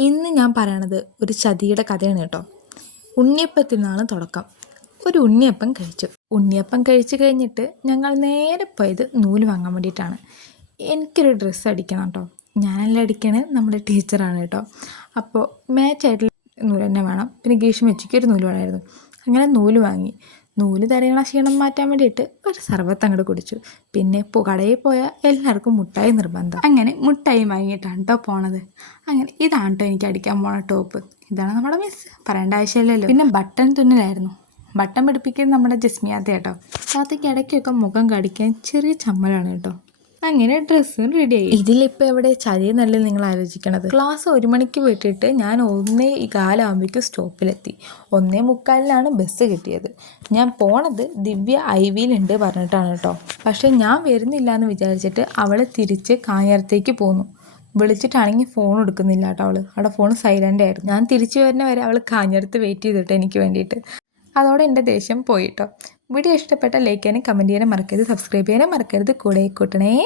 ഇന്ന് ഞാൻ പറയണത് ഒരു ചതിയുടെ കഥയാണ് കേട്ടോ. ഉണ്ണിയപ്പത്തിൽ നിന്നാണ് തുടക്കം. ഒരു ഉണ്ണിയപ്പം കഴിച്ചു. ഉണ്ണിയപ്പം കഴിച്ചു കഴിഞ്ഞിട്ട് ഞങ്ങൾ നേരെ പോയത് നൂൽ വാങ്ങാൻ വേണ്ടിയിട്ടാണ്. എനിക്കൊരു ഡ്രസ്സ് അടിക്കണം കേട്ടോ. ഞാനല്ല അടിക്കണേ നമ്മുടെ ടീച്ചറാണ് കേട്ടോ. അപ്പോൾ മാച്ചായിട്ടുള്ള നൂൽ തന്നെ വേണം. പിന്നെ ഗ്രീഷ്മച്ചിക്ക് ഒരു നൂൽ വേണമായിരുന്നു. അങ്ങനെ നൂൽ വാങ്ങി. നൂൽ തരയണ ക്ഷീണം മാറ്റാൻ വേണ്ടിയിട്ട് ഒരു സർബത്ത് അങ്ങോട്ട് കുടിച്ചു. പിന്നെ കടയിൽ പോയാൽ എല്ലാവർക്കും മുട്ടായി നിർബന്ധം. അങ്ങനെ മുട്ടായി വാങ്ങിയിട്ടാണ് കേട്ടോ പോണത്. അങ്ങനെ ഇതാണ് കേട്ടോ എനിക്ക് അടിക്കാൻ പോണ ടോപ്പ്. ഇതാണ് നമ്മുടെ മിസ് പറയേണ്ട ആവശ്യമില്ലല്ലോ. പിന്നെ ബട്ടൺ തുന്നലായിരുന്നു. ബട്ടൺ പിടിപ്പിക്കുന്നത് നമ്മുടെ ജസ്മിയാത്ത കേട്ടോ താത്തയ്ക്ക് ഇടയ്ക്കൊക്കെ മുഖം കടിക്കാൻ ചെറിയ ചമ്മലാണ് കേട്ടോ അങ്ങനെ ഡ്രസ്സും റെഡിയായി ഇതിലിപ്പോൾ എവിടെ ചതിയെന്നല്ലേ നിങ്ങൾ ആലോചിക്കണത്? ക്ലാസ് ഒരു മണിക്ക് വിട്ടിട്ട് ഞാൻ ഒന്നേ കാലാകുമ്പോഴേക്കും സ്റ്റോപ്പിലെത്തി. ഒന്നേ മുക്കാലിനാണ് ബസ് കിട്ടിയത്. ഞാൻ പോണത് ദിവ്യ ഐ വിയിലുണ്ട് പറഞ്ഞിട്ടാണ് കേട്ടോ. പക്ഷേ ഞാൻ വരുന്നില്ല എന്ന് വിചാരിച്ചിട്ട് അവൾ തിരിച്ച് കാഞ്ഞിരത്തേക്ക് പോന്നു. വിളിച്ചിട്ടാണെങ്കിൽ ഫോൺ എടുക്കുന്നില്ല കേട്ടോ അവൾ അവിടെ ഫോൺ സൈലന്റ് ആയിരുന്നു. ഞാൻ തിരിച്ചു വരുന്ന വരെ അവൾ കാഞ്ഞിരത്ത് വെയിറ്റ് ചെയ്തിട്ട് എനിക്ക് വേണ്ടിയിട്ട്. അതോടെ എന്റെ ദേഷ്യം പോയിട്ടോ വീഡിയോ ഇഷ്ടപ്പെട്ട ലൈക്ക് ചെയ്യാനും കമന്റ് ചെയ്യാനും മറക്കരുത്. സബ്സ്ക്രൈബ് ചെയ്യാനും മറക്കരുത്. കൂടെ കൂട്ടണേ.